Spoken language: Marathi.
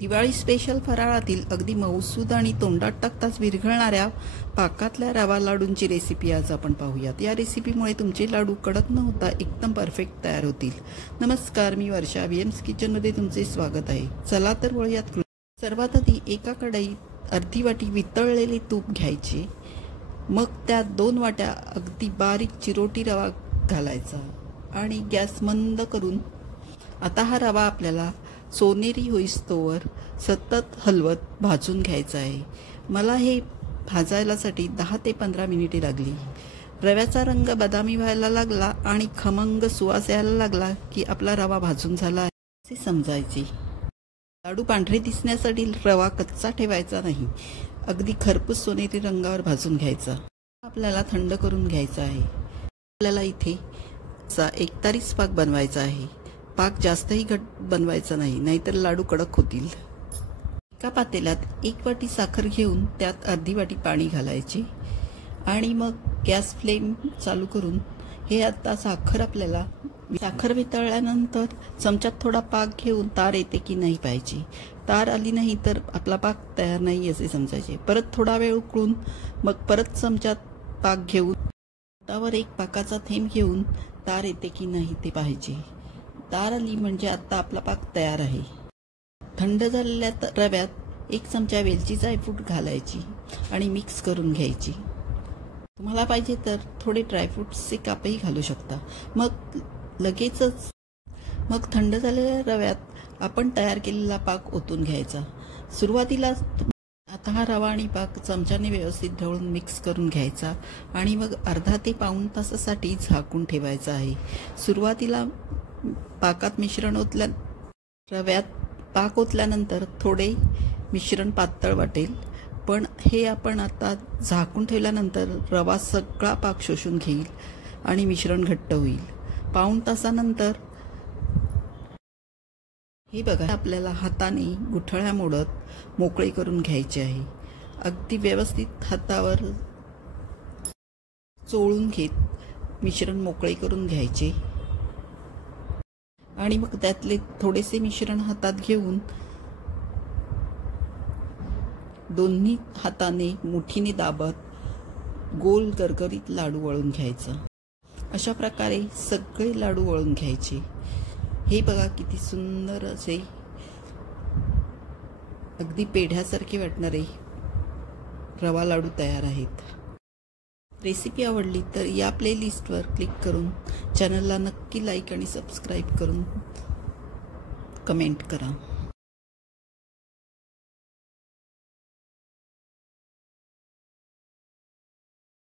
दिवाळी स्पेशल फराळातील अगदी मऊसूद आणि तोंडात टाकताच विरघळणाऱ्या पाकातल्या रवा लाडूंची रेसिपी आज आपण पाहूयात। या रेसिपीमुळे तुमचे लाडू कडक न होता एकदम परफेक्ट तयार होतील। नमस्कार, मी वर्षा VM's किचनमध्ये तुमचे स्वागत आहे। चला तर वळूयात। सर्वात आधी एका कढईत अर्धी वाटी वितळलेले तूप घ्यायचे, मग त्यात 2 वाट्या अगदी बारीक चिरोटी रवा घालायचा आणि गॅस मंद करून आता हा रवा आपल्याला सोनेरी होईस्तोवर सतत हलवत भाजून घ्यायचा आहे। मला हे भाजायलासाठी 10 ते 15 मिनिटे लागली। रव्याचा रंग बदामी व्हायला लागला आणि खमंग सुवास यायला लागला की आपला रवा भाजून झाला आहे असे समजायचे। लाडू पांढरे दिसण्यासाठी रवा कच्चा ठेवायचा नाही, अगदी खरपूस सोनेरी रंगावर भाजून घ्यायचा। आपल्याला थंड करून घ्यायचा आहे। आपल्याला इथे एकतारीस पाक बनवायचा आहे। पाक जास्तही घट बनवायचा नाही, नाहीतर लाडू कडक होतील। एका पातेल्यात 1 वाटी साखर घेऊन त्यात अर्धी वाटी पाणी घालायचे आणि मग गॅस फ्लेम चालू करून हे आता साखर वितळल्यानंतर चमच्यात थोडा पाक घेऊन तार येते की नाही पाहायची। तार आली नाही तर आपला पाक तयार नाही असे समजायचे। परत थोडा वेळ उकळून मग परत चमच्यात पाक घेऊन त्यावर एक पाकाचा थेंब घेऊन तार येते की नाही ते पाहायचे। तार आली म्हणजे आता आपला पाक तयार आहे। थंड झालेल्या रव्यात 1 चमचा वेलची जायफूड घालायची आणि मिक्स करून घ्यायची। तुम्हाला पाहिजे तर थोडे ड्रायफ्रुट्सचे कापही घालू शकता। मग थंड झालेल्या रव्यात आपण तयार केलेला पाक ओतून घ्यायचा। सुरुवातीला आता हा रवा आणि पाक चमच्याने व्यवस्थित ढवळून मिक्स करून घ्यायचा आणि मग अर्धा ते पाऊण तासासाठी झाकून ठेवायचा आहे। सुरुवातीला पाकात रव्यात पाक ओतल्यानंतर थोडे मिश्रण पातळ वाटेल, पण हे आपण आता झाकून ठेवल्यानंतर रवा सगळा पाक शोषून घेईल आणि मिश्रण घट्ट होईल। पाऊण तासानंतर हे बघा, आपल्याला हाताने गुठळ्या मोडत मोकळे करून घ्यायचे आहे। अगदी व्यवस्थित हातावर चोळून घेत मिश्रण मोकळे करून घ्यायचे आणि मग त्यातले थोडेसे मिश्रण हातात घेऊन दोन्ही हाताने मुठीने दाबत गोल गरगरीत लाडू वळून घ्यायचा। अशा प्रकारे सगळे लाडू वळून घ्यायचे। हे बघा, किती सुंदर असे अगदी पेढ्यासारखे वाटणारे रवा लाडू तयार आहेत। रेसिपी आवडली तर या प्लेलिस्टवर क्लिक करून चॅनलला नक्की लाईक आणि सबस्क्राईब करून कमेंट करा।